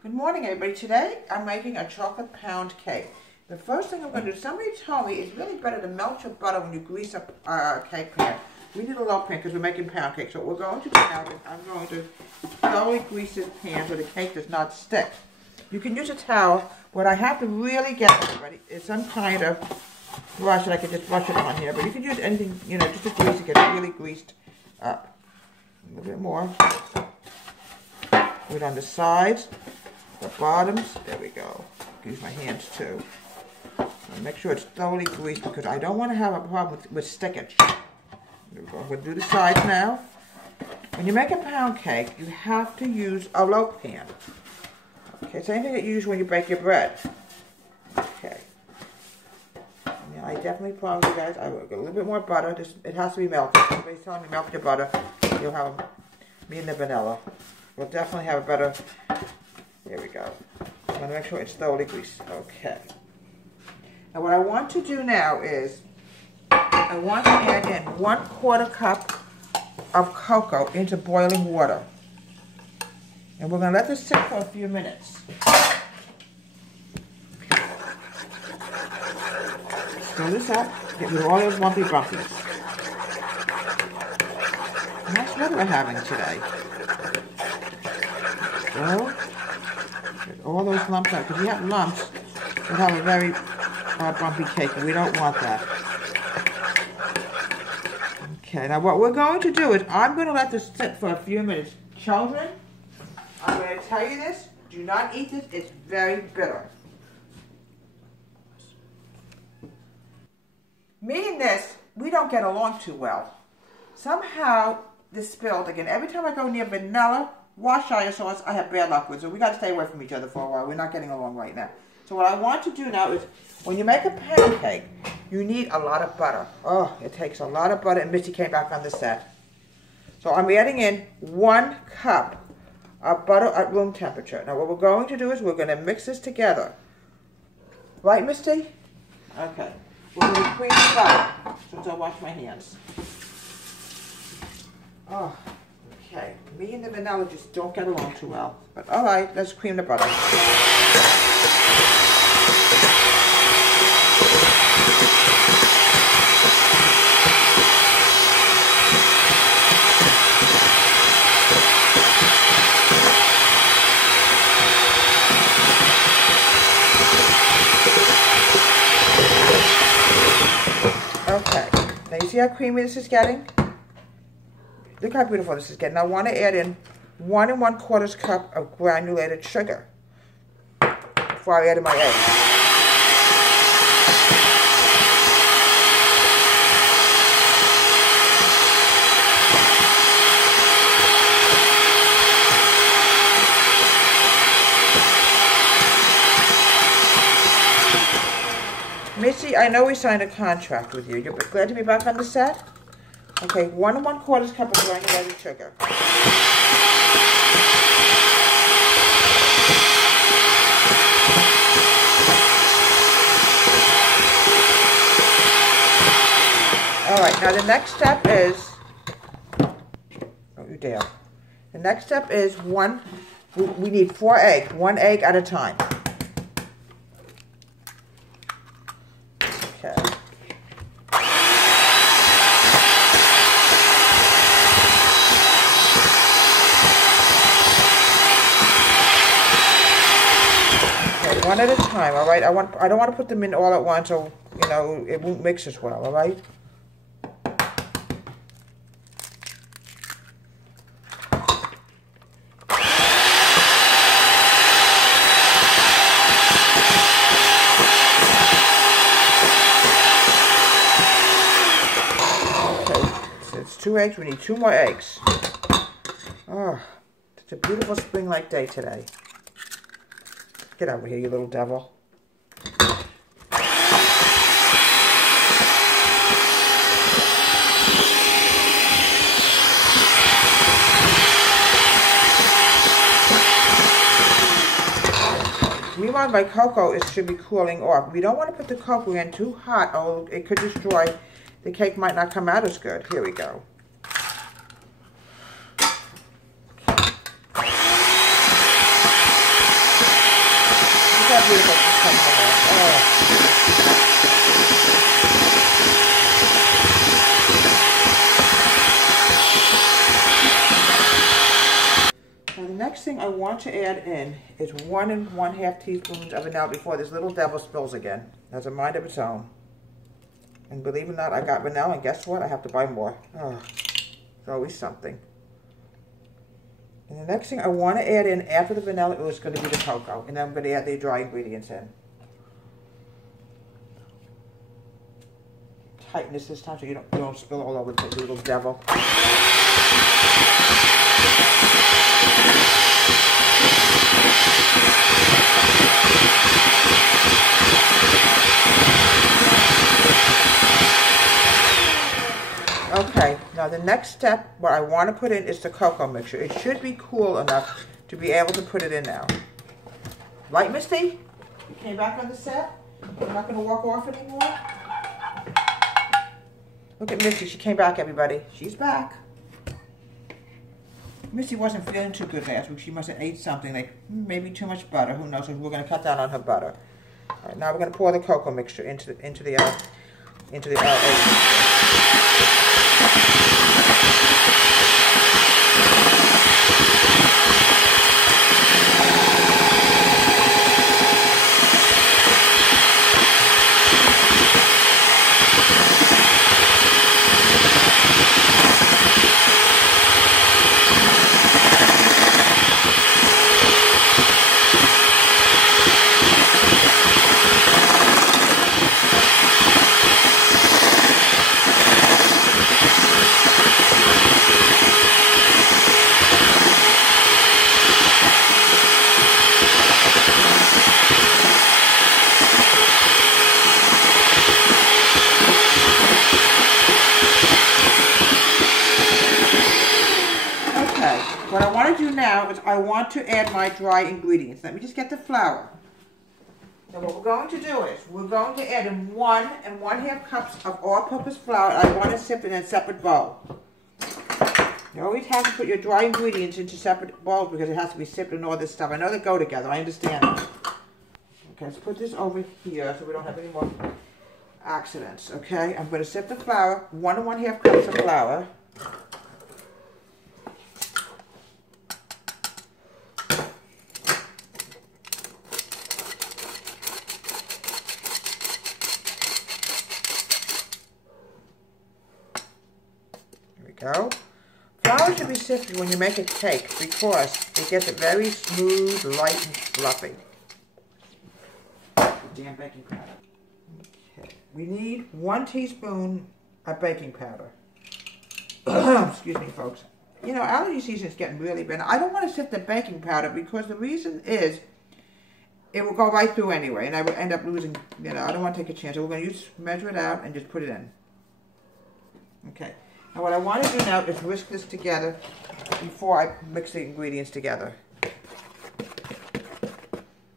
Good morning, everybody. Today I'm making a chocolate pound cake. The first thing I'm going to do, somebody told me it's really better to melt your butter when you grease a cake pan. We need a low pan because we're making pound cake. So what we're going to do now is I'm going to thoroughly grease this pan so the cake does not stick. You can use a towel. What I have to really get ready is some kind of brush that I can just brush it on here. But you can use anything, you know, just to grease it, get it really greased up. A little bit more. Put it on the sides. The bottoms, there we go. Use my hands too. And make sure it's thoroughly greased because I don't want to have a problem with stickage. There we go. We'll do the sides now. When you make a pound cake, you have to use a low pan. Okay, same thing that you use when you bake your bread. Okay. Now I definitely promise you guys, I will get a little bit more butter. It has to be melted. Somebody's telling me melt your butter. You'll have me and the vanilla. We'll definitely have a better. There we go. I'm going to make sure it's thoroughly greased. Okay. Now what I want to do now is, I want to add in 1/4 cup of cocoa into boiling water. And we're going to let this sit for a few minutes. Stir this up, get rid of all those lumpy bumpies. Nice weather we're having today. So, all those lumps out, because if you have lumps, you'll have a very bumpy cake, and we don't want that. Okay, now what we're going to do is, I'm going to let this sit for a few minutes. Children, I'm going to tell you this, do not eat this, it's very bitter. Me and this, we don't get along too well. Somehow, this spilled again. Every time I go near vanilla, Worcestershire sauce, I have bad luck with, so we got to stay away from each other for a while. We're not getting along right now. So what I want to do now is, when you make a pound cake, you need a lot of butter. Oh, it takes a lot of butter, and Missy came back on the set. So I'm adding in 1 cup of butter at room temperature. Now what we're going to do is we're going to mix this together. Right, Misty? Okay. We're going to cream the butter, since I wash my hands. Oh. Okay, me and the vanilla just don't get along too well. But alright, let's cream the butter. Okay, now you see how creamy this is getting? Look how beautiful this is getting. Now I want to add in 1 1/4 cup of granulated sugar before I add in my eggs. Missy, I know we signed a contract with you. You're glad to be back on the set? Okay, 1 1/4 cup of granulated sugar. Alright, now the next step is, don't you dare. The next step is we need 4 eggs, 1 egg at a time. Okay. One at a time, all right? I don't want to put them in all at once, so you know it won't mix as well, all right? Okay, so it's 2 eggs. We need 2 more eggs. Oh, it's a beautiful spring-like day today. Get over here, you little devil. Meanwhile, my cocoa should be cooling off. We don't want to put the cocoa in too hot, or it could destroy. The cake might not come out as good. Here we go. beautiful it's coming along. Now the next thing I want to add in is 1 1/2 teaspoons of vanilla before this little devil spills again. It has a mind of its own. And believe it or not, I got vanilla, and guess what? I have to buy more. Oh, it's always something. And the next thing I want to add in after the vanilla is going to be the cocoa. And then I'm going to add the dry ingredients in. Tighten this time so you don't spill all over the little devil. Okay, now the next step, what I want to put in is the cocoa mixture. It should be cool enough to be able to put it in now. Right, Misty? You came back on the set? You're not going to walk off anymore? Look at Misty. She came back, everybody. She's back. Misty wasn't feeling too good last week. She must have ate something, like maybe too much butter. Who knows? We're going to cut down on her butter. All right, now we're going to pour the cocoa mixture into the What I want to do now is I want to add my dry ingredients. Let me just get the flour. Now what we're going to do is we're going to add in 1 1/2 cups of all-purpose flour. I want to sift it in a separate bowl. You always have to put your dry ingredients into separate bowls because it has to be sifted and all this stuff. I know they go together. I understand that. Okay, let's put this over here so we don't have any more accidents. Okay, I'm going to sift the flour. 1 1/2 cups of flour. Go. Flour should be sifted when you make a cake because it gets it very smooth, light, and fluffy. Damn baking powder. Okay. We need 1 teaspoon of baking powder. Excuse me, folks. You know, allergy season is getting really bad. I don't want to sift the baking powder because the reason is it will go right through anyway, and I will end up losing, you know, I don't want to take a chance. So we're going to measure it out and just put it in. Okay. Now what I want to do now is whisk this together before I mix the ingredients together.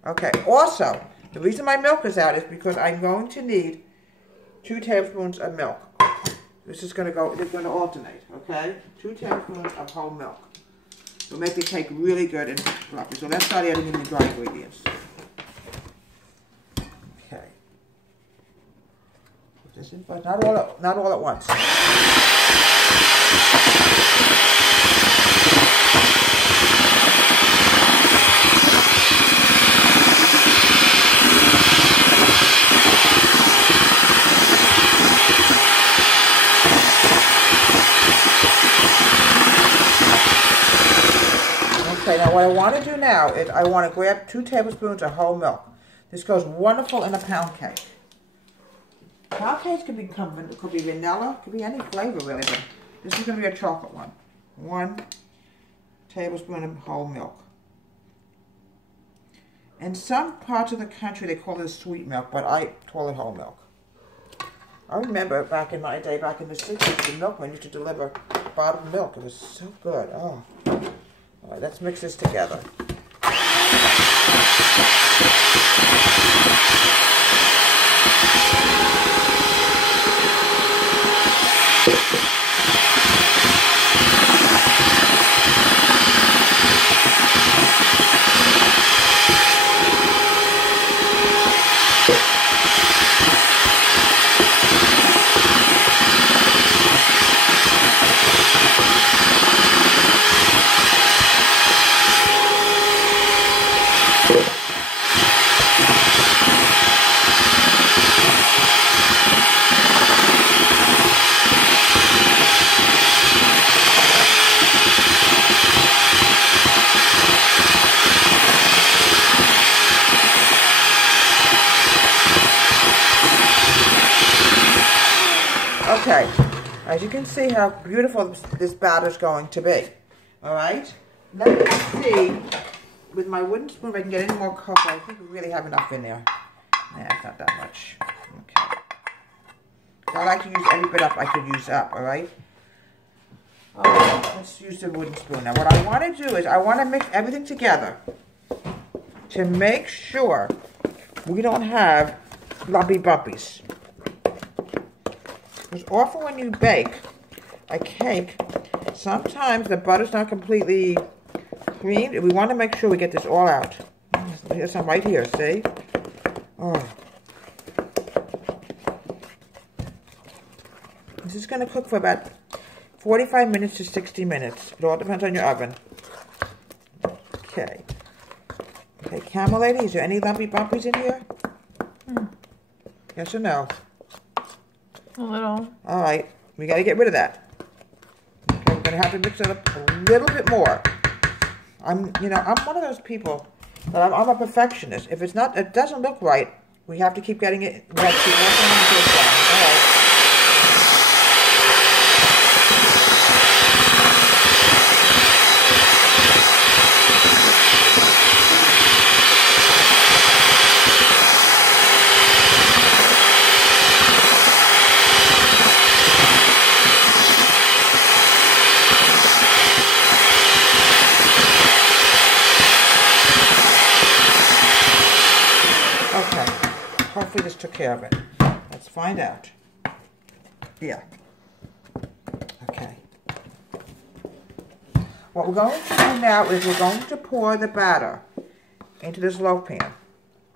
Okay, also, the reason my milk is out is because I'm going to need 2 tablespoons of milk. This is going to go, it's going to alternate, okay? 2 tablespoons of whole milk. It'll make the cake really good and fluffy. So let's start adding in the dry ingredients. Okay. Put this in, but not all at once. Okay, now what I want to do now is I want to grab 2 tablespoons of whole milk. This goes wonderful in a pound cake. Pound cakes could be vanilla, could be any flavor really, but this is going to be a chocolate one. 1 tablespoon of whole milk. In some parts of the country they call it sweet milk, but I call it whole milk. I remember back in my day, back in the 60s, the milkman used to deliver bottled milk. It was so good. Oh. All right, let's mix this together. As you can see how beautiful this batter is going to be. All right? Let me see with my wooden spoon if I can get any more cocoa. I think we really have enough in there. Yeah, it's not that much. Okay. I like to use every bit up I could use up, all right? Let's use the wooden spoon. Now, what I want to do is I want to mix everything together to make sure we don't have lumpy bumpies. Because often when you bake a cake, sometimes the butter's not completely creamed. We want to make sure we get this all out. Here's some right here, see? Oh. This is going to cook for about 45 minutes to 60 minutes. It all depends on your oven. Okay. Okay, Camel Lady, is there any lumpy bumpies in here? Yes or no? A little. All right, we got to get rid of that. Okay, we're going to have to mix it up a little bit more. I'm one of those people that I'm a perfectionist. If it doesn't look right, we have to keep getting it. We have to keep working on it until it's done. All right. Hopefully this took care of it. Let's find out. Yeah. Okay. What we're going to do now is we're going to pour the batter into this loaf pan.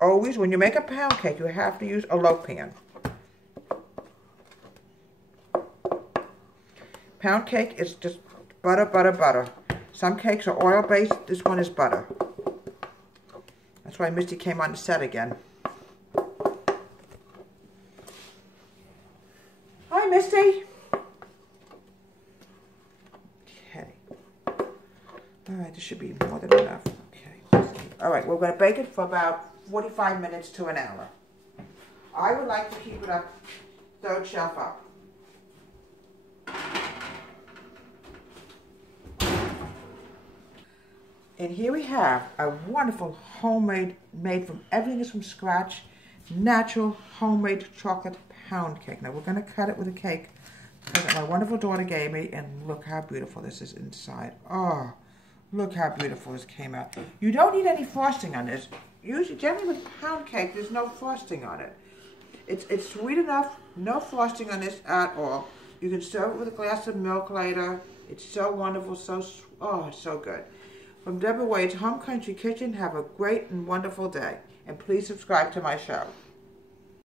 Always, when you make a pound cake, you have to use a loaf pan. Pound cake is just butter, butter, butter. Some cakes are oil-based. This one is butter. That's why Misty came on the set again. Hi, Misty. Okay. All right, this should be more than enough. Okay. All right, we're going to bake it for about 45 minutes to an hour. I would like to keep it up, third shelf up. And here we have a wonderful homemade, made from, everything is from scratch, natural homemade chocolate pound cake. Now we're going to cut it with a cake that my wonderful daughter gave me, and look how beautiful this is inside. Oh, look how beautiful this came out. You don't need any frosting on this. Usually, generally with pound cake, there's no frosting on it. It's sweet enough, no frosting on this at all. You can serve it with a glass of milk later. It's so wonderful, it's so good. From Deborah Wade's Home Country Kitchen, have a great and wonderful day. And please subscribe to my show.